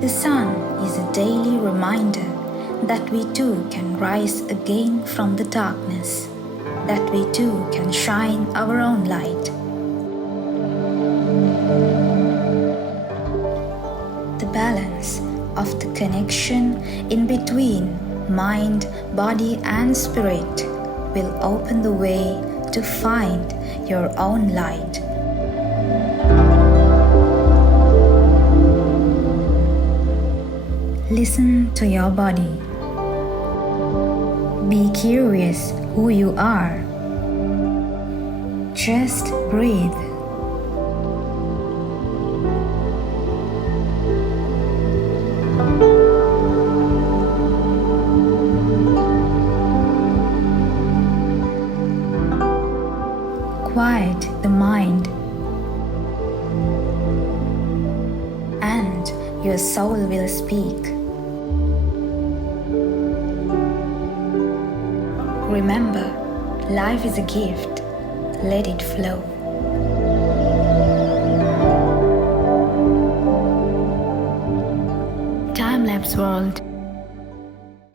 The sun is a daily reminder that we too can rise again from the darkness, that we too can shine our own light. The balance of the connection in between mind, body, and spirit will open the way to find your own light. Listen to your body. Be curious who you are. Just breathe. Quiet the mind, and your soul will speak. Remember, life is a gift. Let it flow. Time-lapse world.